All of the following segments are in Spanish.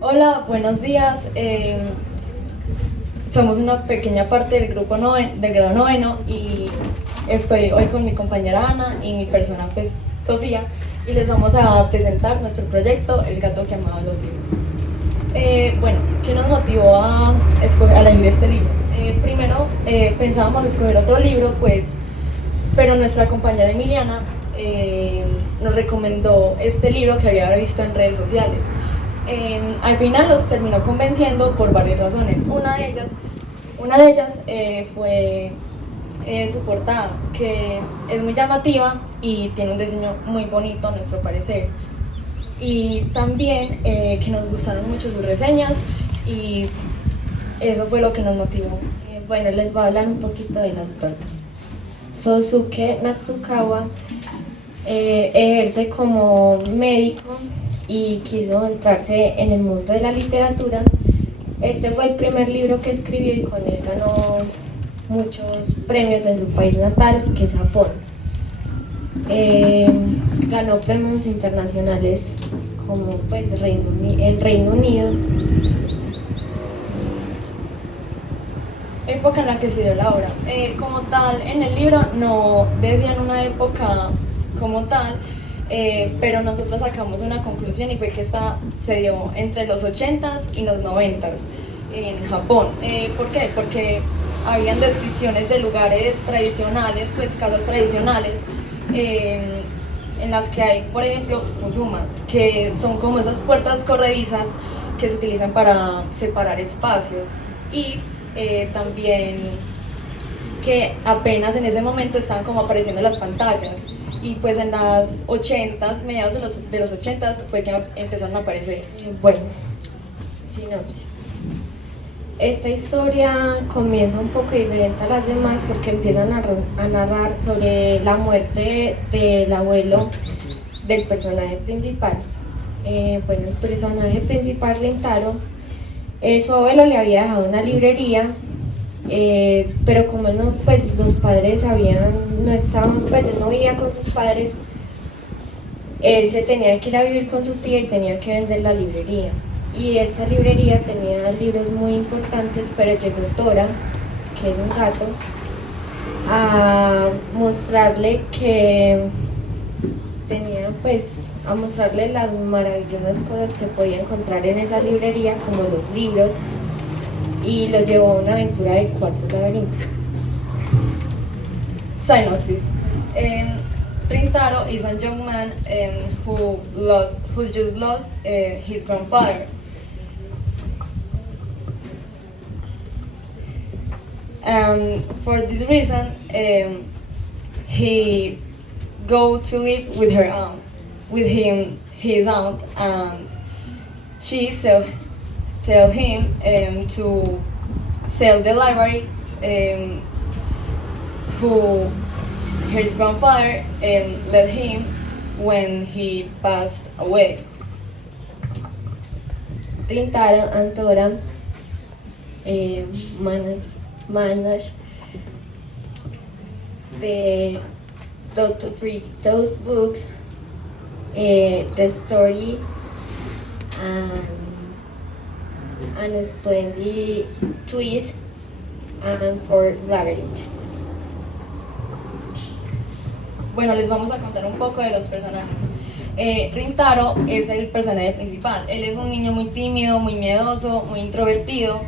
Hola, buenos días. Somos una pequeña parte del grupo del grado noveno y estoy hoy con mi compañera Ana y mi persona, pues, Sofía, y les vamos a presentar nuestro proyecto, El gato que amaba los libros. Bueno, ¿qué nos motivó a elegir este libro? Primero, pensábamos escoger otro libro, pues, pero nuestra compañera Emiliana nos recomendó este libro que había visto en redes sociales. Al final los terminó convenciendo por varias razones. Una de ellas fue su portada, que es muy llamativa y tiene un diseño muy bonito a nuestro parecer. Y también que nos gustaron mucho sus reseñas y eso fue lo que nos motivó. Bueno, les voy a hablar un poquito del autor. Sosuke Natsukawa ejerce como médico y quiso entrarse en el mundo de la literatura. Este fue el primer libro que escribió y con él ganó muchos premios en su país natal, que es Japón. Ganó premios internacionales como pues, en Reino Unido. Época en la que se dio la obra. Como tal, en el libro no decían una época como tal, pero nosotros sacamos una conclusión y fue que esta se dio entre los 80s y los 90s en Japón. ¿Por qué? Porque habían descripciones de lugares tradicionales, pues casas tradicionales, en las que hay, por ejemplo, fusumas, que son como esas puertas corredizas que se utilizan para separar espacios. Y también que apenas en ese momento estaban como apareciendo las pantallas y pues en las 80s, mediados de los 80s fue que empezaron a aparecer. Bueno, sinopsis. Esta historia comienza un poco diferente a las demás porque empiezan a narrar sobre la muerte del abuelo del personaje principal. Bueno, el personaje principal, Rintaro, su abuelo le había dejado una librería, pero como no, pues los padres no estaban, pues él no vivía con sus padres, él se tenía que ir a vivir con su tía y tenía que vender la librería. Y esta librería tenía libros muy importantes, pero llegó Tora, que es un gato, a mostrarle que tenía pues a mostrarle las maravillosas cosas que podía encontrar en esa librería, como los libros, y lo llevó a una aventura de 4 laberintos. Synopsis. Rintaro is a young man who just lost his grandfather. And for this reason, he go to live with her aunt, his aunt, and she tell him to sell the library, who his grandfather let him when he passed away. Rintaro and Tora managed to read those books, the story, and explain the twist and for labyrinth. Bueno, les vamos a contar un poco de los personajes. Rintaro es el personaje principal. Él es un niño muy tímido, muy miedoso, muy introvertido,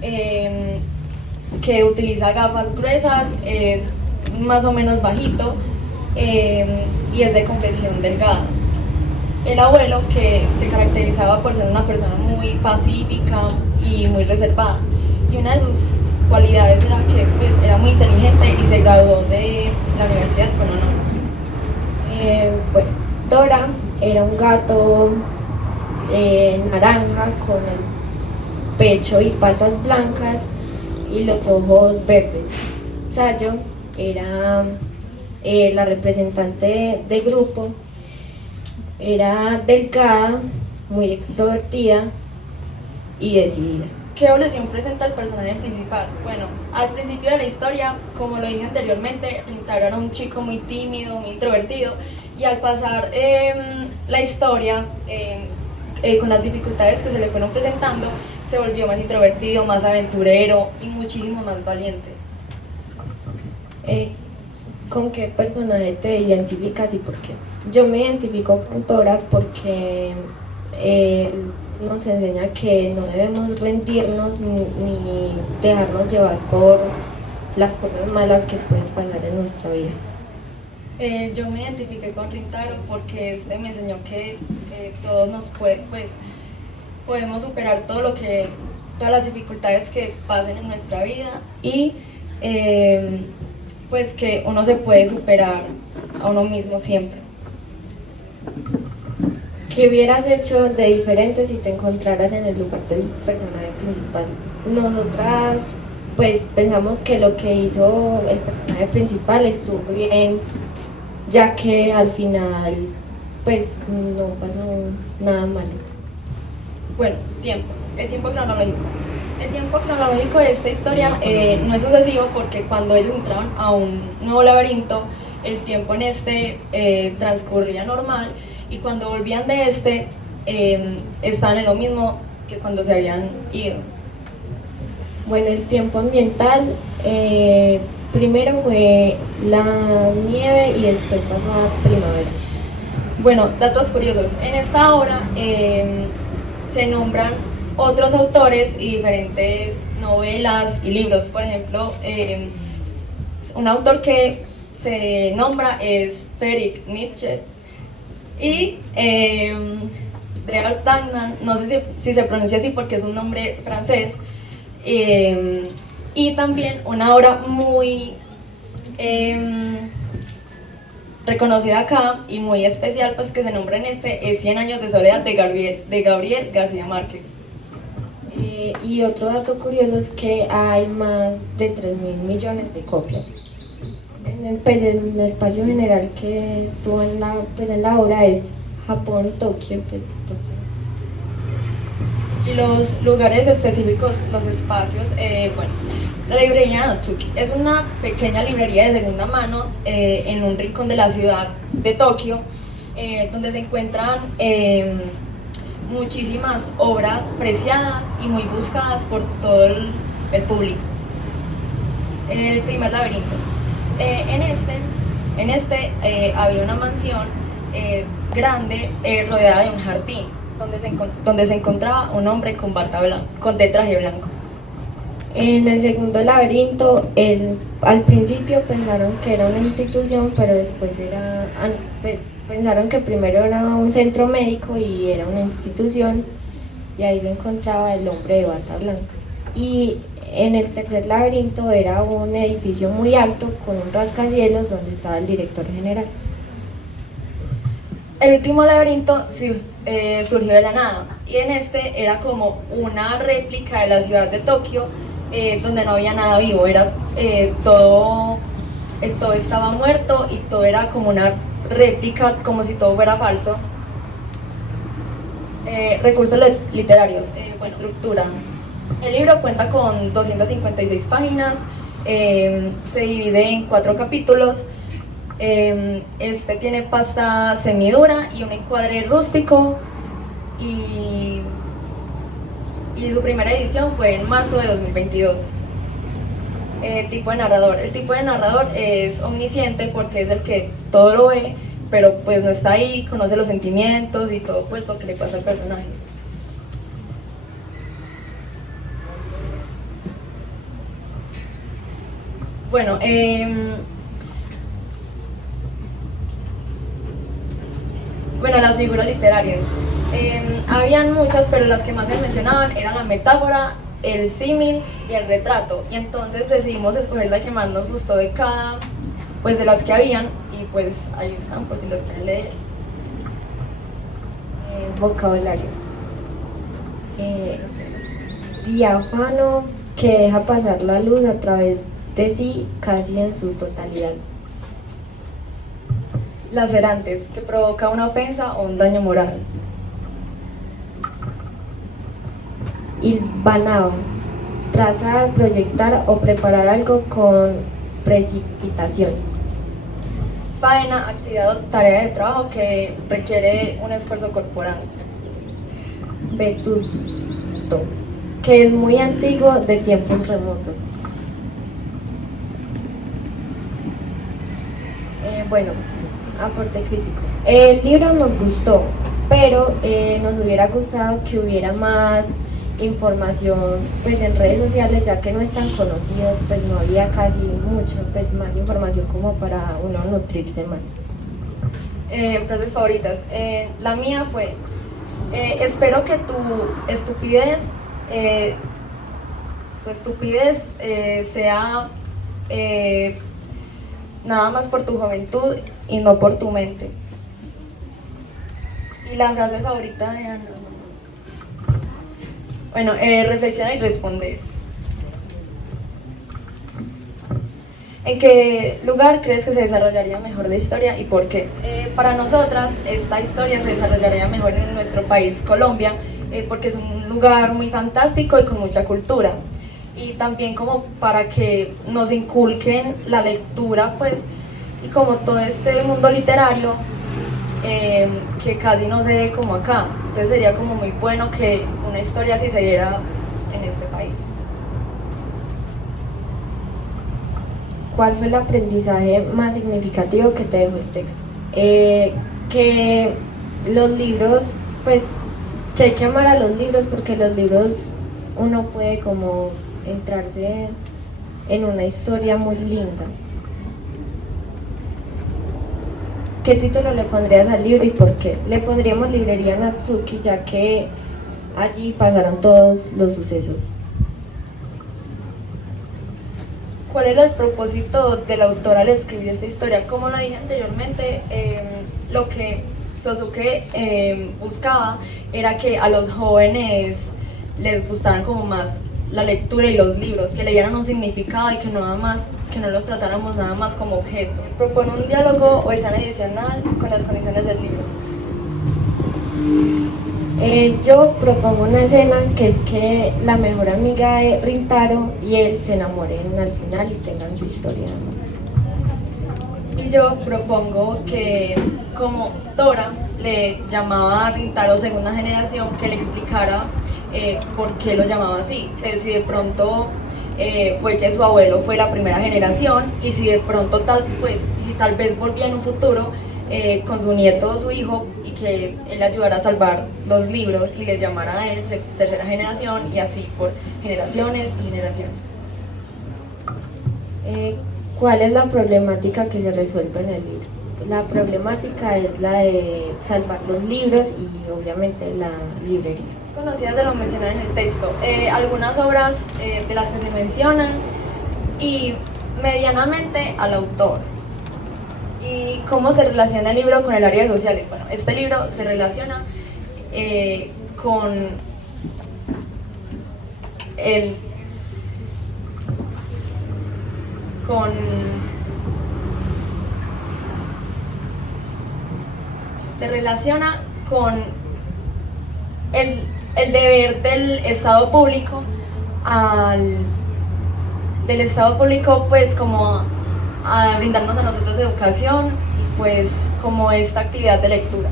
que utiliza gafas gruesas, es más o menos bajito y es de complexión delgada. El abuelo, que se caracterizaba por ser una persona muy pacífica y muy reservada, y una de sus cualidades era que pues, era muy inteligente y se graduó de la universidad con honores. Bueno, Dora era un gato naranja con el pecho y patas blancas y los ojos verdes. Sayo era la representante de grupo, era delgada, muy extrovertida y decidida. ¿Qué evolución presenta el personaje principal? Bueno, al principio de la historia, como lo dije anteriormente, Rintaro era un chico muy tímido, muy introvertido, y al pasar la historia, con las dificultades que se le fueron presentando, se volvió más introvertido, más aventurero y muchísimo más valiente. ¿Con qué personaje te identificas y por qué? Yo me identifico con Tora porque él nos enseña que no debemos rendirnos ni dejarnos llevar por las cosas malas que pueden pasar en nuestra vida. Yo me identifiqué con Rintaro porque este me enseñó que todos nos podemos superar todas las dificultades que pasen en nuestra vida y pues que uno se puede superar a uno mismo siempre. ¿Qué hubieras hecho de diferente si te encontraras en el lugar del personaje principal? Nosotras pues pensamos que lo que hizo el personaje principal estuvo bien, ya que al final pues no pasó nada malo. Bueno, el tiempo cronológico. El tiempo cronológico de esta historia no es sucesivo porque cuando ellos entraban a un nuevo laberinto, el tiempo en transcurría normal y cuando volvían de estaban en lo mismo que cuando se habían ido. Bueno, el tiempo ambiental primero fue la nieve y después pasó a primavera. Bueno, datos curiosos. En esta obra se nombran otros autores y diferentes novelas y libros. Por ejemplo, un autor que se nombra es Friedrich Nietzsche y Roald Dahl, no sé si se pronuncia así porque es un nombre francés, y también una obra muy reconocida acá y muy especial pues que se nombra en es 100 años de soledad de Gabriel García Márquez. Y otro dato curioso es que hay más de 3.000 millones de copias. El espacio general que estuvo en la obra es Japón, Tokio. Y los lugares específicos, los espacios, bueno, la librería Natsuki es una pequeña librería de segunda mano en un rincón de la ciudad de Tokio, donde se encuentran muchísimas obras preciadas y muy buscadas por todo el público. El primer laberinto. En este había una mansión grande rodeada de un jardín donde se encontraba un hombre con de traje blanco. En el segundo laberinto, al principio pensaron que era una institución, pero después pensaron que primero era un centro médico y era una institución, y ahí se encontraba el hombre de bata blanca. Y en el tercer laberinto era un edificio muy alto con un rascacielos donde estaba el director general. El último laberinto surgió de la nada y en este era como una réplica de la ciudad de Tokio, donde no había nada vivo, todo estaba muerto y todo era como una réplica, como si todo fuera falso. Recursos literarios, estructura. El libro cuenta con 256 páginas, se divide en 4 capítulos. Tiene pasta semidura y un encuadre rústico y su primera edición fue en marzo de 2022. Tipo de narrador. El tipo de narrador es omnisciente porque es el que todo lo ve, pero pues no está ahí, conoce los sentimientos y todo pues lo que le pasa al personaje. Bueno, las figuras literarias. Habían muchas, pero las que más se mencionaban eran la metáfora, el símil y el retrato. Y entonces decidimos escoger la que más nos gustó de de las que habían, y pues ahí están, por si las quieren leer. Vocabulario. Diáfano, que deja pasar la luz a través de sí casi en su totalidad. Lacerantes, que provoca una ofensa o un daño moral. Hilvanado, trazar, proyectar o preparar algo con precipitación. Faena, actividad o tarea de trabajo que requiere un esfuerzo corporal. vetusto, que es muy antiguo, de tiempos remotos. Bueno, aporte crítico. El libro nos gustó, pero nos hubiera gustado que hubiera más información pues en redes sociales, ya que no es tan conocido, pues no había casi mucho, pues más información como para uno nutrirse más. Frases favoritas. La mía fue, espero que tu estupidez sea nada más por tu juventud y no por tu mente. Y la frase favorita de Ana. Bueno, reflexiona y responder. ¿En qué lugar crees que se desarrollaría mejor la historia y por qué? Para nosotras, esta historia se desarrollaría mejor en nuestro país, Colombia, porque es un lugar muy fantástico y con mucha cultura. Y también como para que nos inculquen la lectura, pues, y como todo este mundo literario, que casi no se ve como acá. Entonces sería como muy bueno que una historia así se diera en este país. ¿Cuál fue el aprendizaje más significativo que te dejó el texto? Que los libros, pues, que hay que amar a los libros, porque los libros uno puede como entrarse en una historia muy linda. ¿Qué título le pondrías al libro y por qué? Le pondríamos Librería Natsuki, ya que allí pasaron todos los sucesos. ¿Cuál era el propósito del autor al escribir esta historia? Como lo dije anteriormente, lo que Sosuke buscaba era que a los jóvenes les gustaran como más la lectura y los libros, que le dieran un significado y que no los tratáramos nada más como objeto. Propone un diálogo o escena adicional con las condiciones del libro. Yo propongo una escena que es que la mejor amiga de Rintaro y él se enamoren al final y tengan su historia. Y yo propongo que, como Tora le llamaba a Rintaro segunda generación, que le explicara por qué lo llamaba así, que si de pronto fue que su abuelo fue la primera generación y si de pronto tal vez volvía en un futuro con su nieto o su hijo y que él le ayudara a salvar los libros y les llamara a él tercera generación y así por generaciones y generaciones. ¿Cuál es la problemática que se resuelve en el libro? La problemática es la de salvar los libros y obviamente la librería. Conocidas de lo mencionado en el texto, algunas obras de las que se mencionan y medianamente al autor. ¿Y cómo se relaciona el libro con el área de sociales? Bueno, este libro se relaciona con el deber del Estado público pues como a brindarnos a nosotros educación y pues como esta actividad de lectura.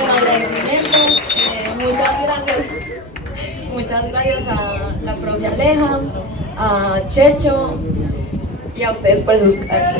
Un agradecimiento, muchas gracias a la propia Aleja, a Checho y a ustedes por escuchar.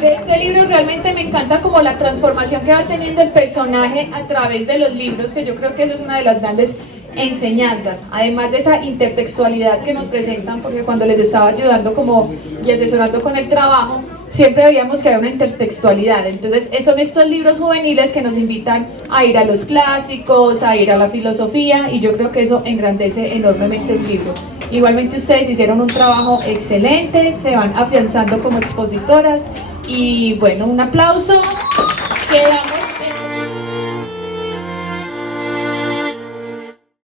De este libro realmente me encanta como la transformación que va teniendo el personaje a través de los libros, que yo creo que eso es una de las grandes enseñanzas, además de esa intertextualidad que nos presentan, porque cuando les estaba ayudando como y asesorando con el trabajo, siempre veíamos que había una intertextualidad. Entonces son estos libros juveniles que nos invitan a ir a los clásicos, a ir a la filosofía, y yo creo que eso engrandece enormemente el libro. Igualmente ustedes hicieron un trabajo excelente, se van afianzando como expositoras y bueno, un aplauso. Quedamos